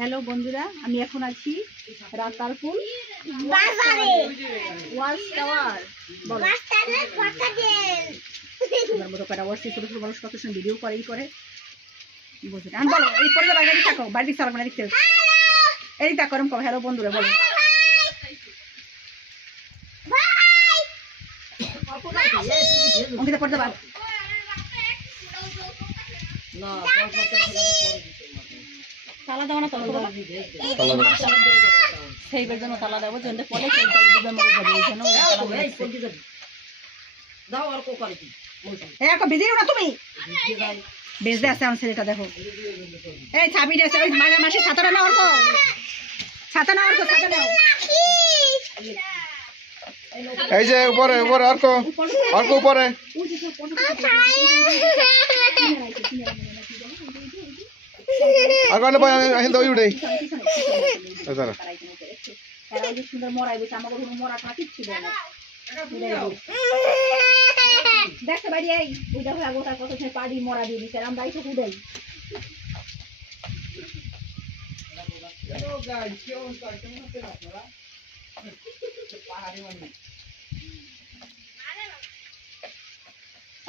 Hello বন্ধুরা, আমি এখন আছি রাতারপুল বাজারে ওয়াচ টাওয়ার। বলো বাজারে কথা দেন তোমার মতো কটা ওয়াচ ছোট ছোট মানুষ কত সময় ভিডিও করে বুঝলি। আমি বলো এই পরে বাড়ি থাকো, বাড়ি চালাবো না, দেখতে এই তা করম কো। হ্যালো বন্ধুরা বলো অঙ্কিতা পড়তে পার তালা দেওয়া না, সেইবার জন্য তালা দেবো জন্য পরে সেই তালা দিবে মরে যাবে এই জন্য ভিজিও না তুমি বেজে আছে আমার ছেলেটা। দেখো এই ছাবি আছে ওই মাঝামাসি ছাতাটা না অর্ক, ছাতা না অর্ক, ছাতা নাও। এই যে উপরে উপরে অর্ক অর্ক উপরে আগানে ভাই আমি দই উড়ে দাঁড়া সুন্দর মরাই বসে আমার কোনো মরাটা কিচ্ছু দেয় না। দেখতে পারি এই ওইটা হয়ে গোটা কত সময় পাড়ি মরা দিয়ে দিচ্ছে আমরা এই তো উড়াই।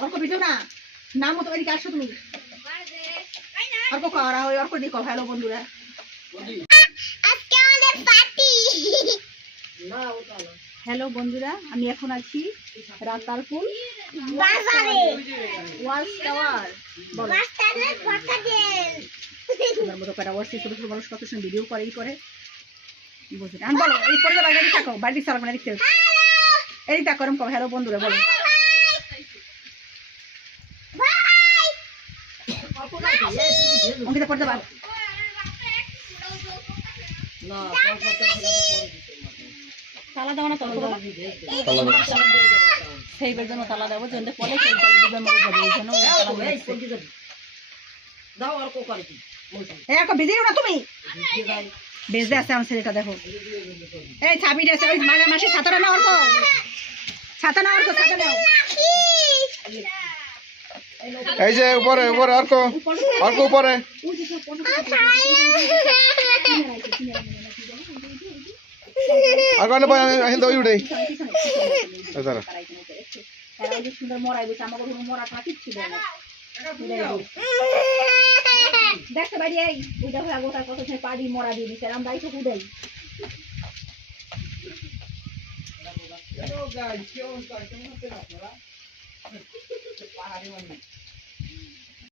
অর্ক ভিডিও না নাম মতো এদিকে আসো তুমি। অর্ক করা হয় অর্ক দিকে হ্যালো বন্ধুরা আজকে আমাদের পার্টি হ্যালো বন্ধুরা, আমি এখন আছি রাতারপুল বাজারে ওয়াচ টাওয়ার। বলো বাজারে কথা দেন তোমার মতো কটা ওয়াচ ছোট ছোট মানুষ কত সময় ভিডিও করে বুঝলি। আমি বলো এই পরে বাড়ি থাকো, বাড়ি চালাবো না, দেখতে এই তা করম কো। হ্যালো বন্ধুরা বলো অঙ্কিতা পড়তে পার তালা দেওয়া না, সেইবার জন্য তালা দেবো জন্য পরে সেই তালা দিবে মরে যাবে এই জন্য ভিজিও না তুমি বেজে আছে আমার ছেলেটা। দেখো এই ছাবি আছে ওই মাঝামাসি ছাতাটা না অর্ক, ছাতা না অর্ক, ছাতা নাও। এই যে উপরে উপরে অর্ক অর্ক উপরে আগানে ভাই আমি দই উড়ে দাঁড়া সুন্দর মরাই বসে আমার কোনো মরাটা কিচ্ছু দেয় না। দেখতে পারি এই ওইটা হয়ে গোটা কত সময় পাড়ি মরা দিয়ে দিচ্ছে আমরা এই তো উড়াই।